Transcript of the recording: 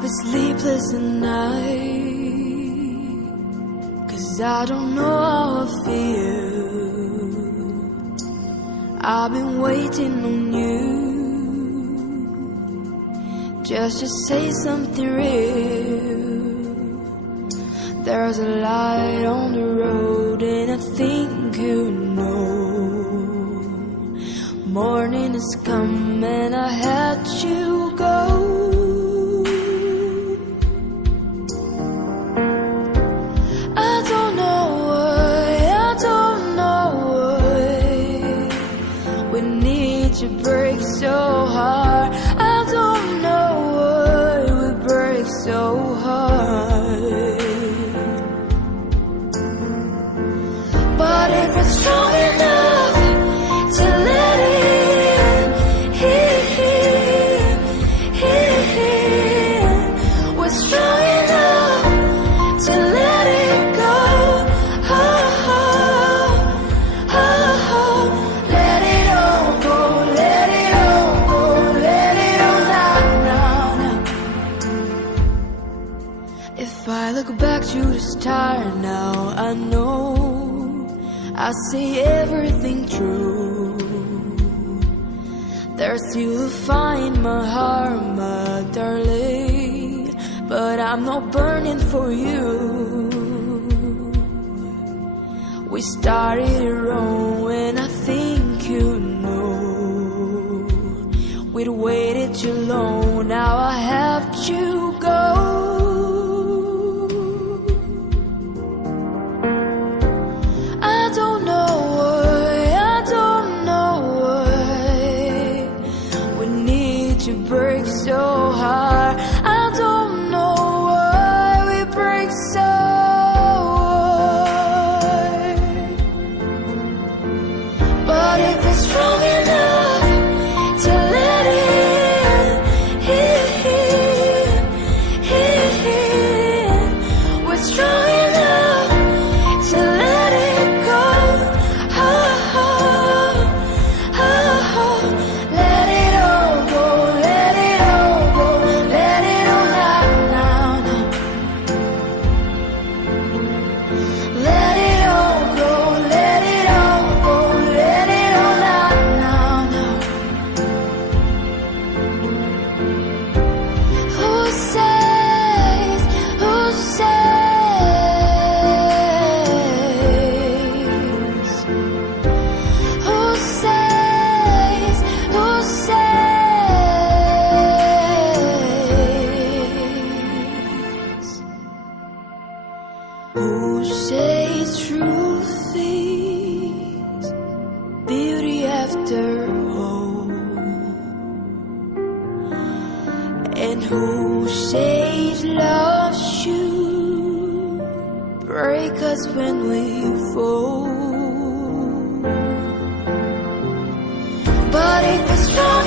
I've been sleepless at night, 'cause I don't know how I feel. I've been waiting on you, just to say something real. There's a light on the road and I think you know. Morning has come and I had you go. I don't know why we need to break so hard. I don't know why we break so hard. But if it's strong enough to let in, we're strong enough to let it go. Let it all go, let it all go, let it all now. If I look back to the start now, I know I see everything true. There's still a fire in my heart, my darling, but I'm not burning for you. We started it wrong and I think you know. We'd waited too long, now I have to go. I don't know why we need to break so hard. I don't know why we break so hard. But if it's strong enough to let in, we're strong enough to let it go. Let it all go, let it all go, let it all now. Let it all go, let it all go, let it all now. Who says, who says, who says, who says truth is beauty after all? And who says love should break us when we fall? But if it's strong